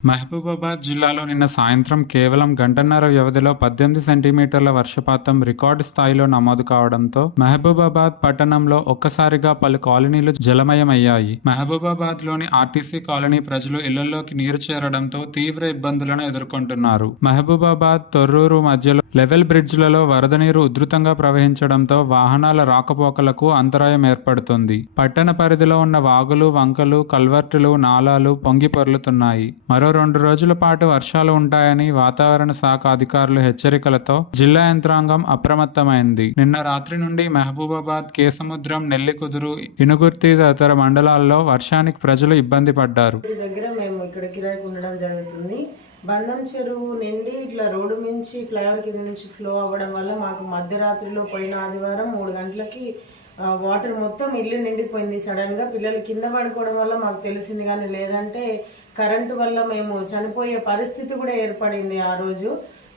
మహబూబాబాద్ జిల్లాలో నిన్న సాయంత్రం కేవలం గంటన్నర వ్యవధిలో 18 సెంటీమీటర్ల వర్షపాతం రికార్డు స్థాయిలో నమోదు కావడంతో మహబూబాబాద్ పట్టణంలో ఒక్కసారిగా పలు కాలనీలు జలమయమయ్యాయి. మహబూబాబాద్లోని ఆర్టీసీ కాలనీ ప్రజలు ఇళ్లలోకి నీరు చేరడంతో తీవ్ర ఇబ్బందులను ఎదుర్కొంటున్నారు. మహబూబాబాద్ తొర్రూరు మధ్యలో లెవెల్ బ్రిడ్జ్లలో వరద నీరు ఉధృతంగా ప్రవహించడంతో వాహనాల రాకపోకలకు అంతరాయం ఏర్పడుతుంది. పట్టణ పరిధిలో ఉన్న వాగులు, వంకలు, కల్వర్టులు, నాలాలు పొంగి పొర్లుతున్నాయి. మరో 2 రోజుల పాటు వర్షాలు ఉంటాయని వాతావరణ శాఖ అధికారులు హెచ్చరికలతో జిల్లా యంత్రాంగం అప్రమత్తమైంది. నిన్న రాత్రి నుండి మహబూబాబాద్, కేసముద్రం, నెల్లికుదురు, ఇనుగుర్తి తదితర మండలాల్లో వర్షానికి ప్రజలు ఇబ్బంది పడ్డారు. బంధం చెరువు నిండి ఇట్లా రోడ్డు నుంచి ఫ్లైఓవర్ కింద నుంచి ఫ్లో అవ్వడం వల్ల మాకు మధ్యరాత్రిలో పోయిన ఆదివారం 3 గంటలకి వాటర్ మొత్తం ఇల్లు నిండిపోయింది. సడన్గా పిల్లలు కింద పడుకోవడం వల్ల మాకు తెలిసింది, కానీ లేదంటే కరెంటు వల్ల మేము చనిపోయే పరిస్థితి కూడా ఏర్పడింది ఆ రోజు.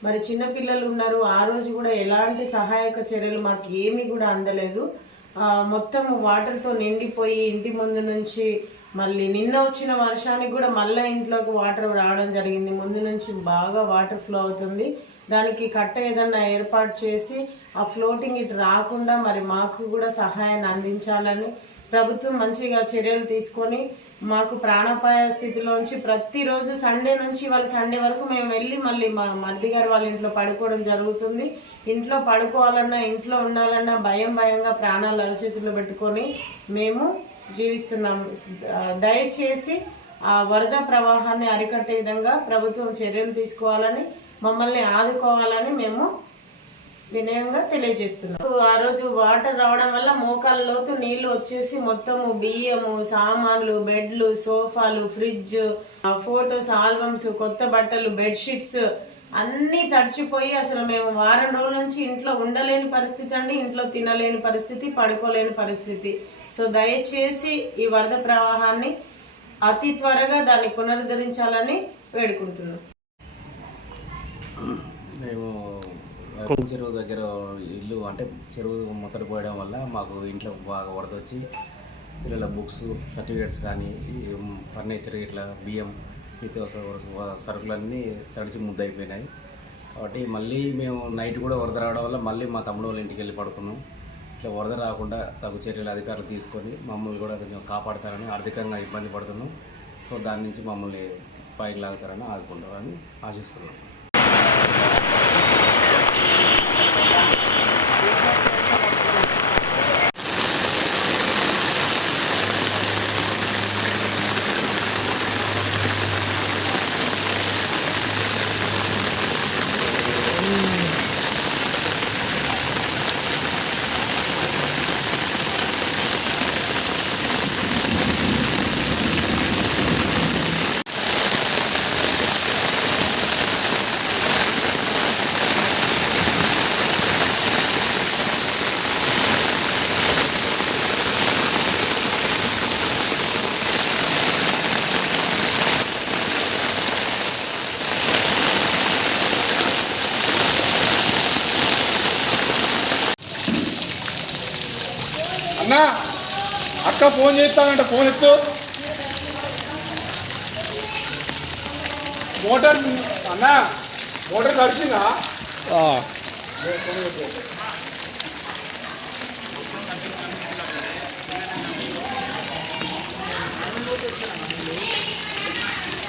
మరి చిన్నపిల్లలు ఉన్నారు, ఆ రోజు కూడా ఎలాంటి సహాయక చర్యలు మాకు ఏమీ కూడా అందలేదు. మొత్తం వాటర్తో నిండిపోయి ఇంటి ముందు నుంచి మళ్ళీ నిన్న వచ్చిన వర్షానికి కూడా మళ్ళీ ఇంట్లోకి వాటర్ రావడం జరిగింది. ముందు నుంచి బాగా వాటర్ ఫ్లో అవుతుంది. దానికి కట్ట ఏదన్నా ఏర్పాటు చేసి ఆ ఫ్లోటింగ్ ఇటు రాకుండా మరి మాకు కూడా సహాయాన్ని అందించాలని ప్రభుత్వం మంచిగా చర్యలు తీసుకొని మాకు ప్రాణాపాయ స్థితిలోంచి ప్రతిరోజు సండే నుంచి వాళ్ళ సండే వరకు మేము వెళ్ళి మళ్ళీ మా మరిది గారు వాళ్ళ ఇంట్లో పడుకోవడం జరుగుతుంది. ఇంట్లో పడుకోవాలన్నా ఇంట్లో ఉండాలన్నా భయంగా ప్రాణాలు అరచేతుల్లో పెట్టుకొని మేము జీవిస్తున్నాము. దయచేసి ఆ వరద ప్రవాహాన్ని అరికట్టే విధంగా ప్రభుత్వం చర్యలు తీసుకోవాలని, మమ్మల్ని ఆదుకోవాలని మేము వినయంగా తెలియజేస్తున్నాం. ఆ రోజు వాటర్ రావడం వల్ల మోకాళ్ళ లోతు నీళ్లు వచ్చేసి మొత్తము బియ్యము, సామాన్లు, బెడ్లు, సోఫాలు, ఫ్రిడ్జ్, ఫోటోస్, ఆల్బమ్స్, కొత్త బట్టలు, బెడ్షీట్స్ అన్నీ తడిచిపోయి అసలు మేము వారం రోజుల నుంచి ఇంట్లో ఉండలేని పరిస్థితి అండి. ఇంట్లో తినలేని పరిస్థితి, పడుకోలేని పరిస్థితి. సో దయచేసి ఈ వరద ప్రవాహాన్ని అతి త్వరగా దాన్ని పునరుద్ధరించాలని వేడుకుంటున్నాం. మేము చెరువు దగ్గర ఇల్లు అంటే చెరువు ముత్తడి పోయడం వల్ల మాకు ఇంట్లో బాగా వరద వచ్చి పిల్లల బుక్స్, సర్టిఫికేట్స్ కానీ ఫర్నిచర్ ఇట్లా బియ్యం సరుకులన్నీ తడిచి ముద్దయిపోయినాయి. కాబట్టి మళ్ళీ మేము నైట్ కూడా వరద రావడం వల్ల మళ్ళీ మా తమ్ముడు వాళ్ళ ఇంటికి వెళ్ళి పడుకున్నాం. ఇట్లా వరద రాకుండా తగు చర్యలు అధికారులు తీసుకొని మమ్మల్ని కూడా కొంచెం కాపాడతారని, ఆర్థికంగా ఇబ్బంది పడుతున్నాం. సో దాని నుంచి మమ్మల్ని పైకి లాగుతారని ఆదుకుంటారని ఆశిస్తున్నాం. అన్నా అక్క ఫోన్ చేస్తానంట, ఫోన్ ఎత్తు. మోటార్ అన్నా మోటార్ తడిచిందా?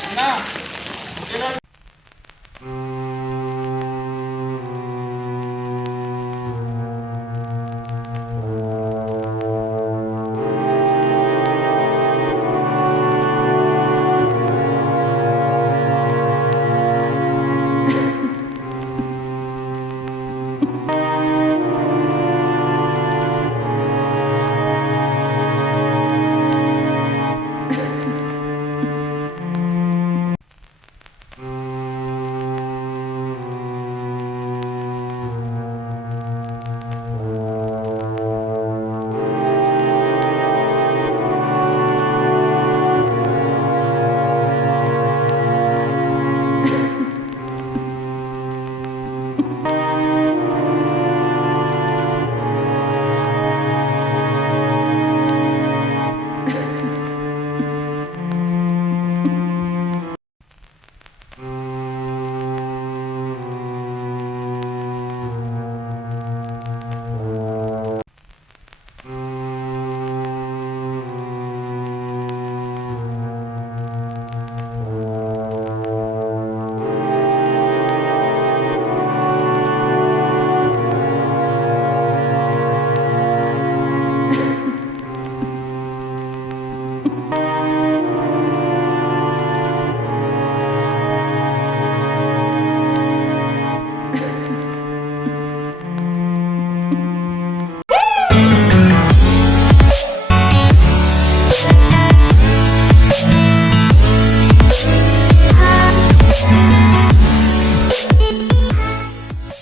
అన్నా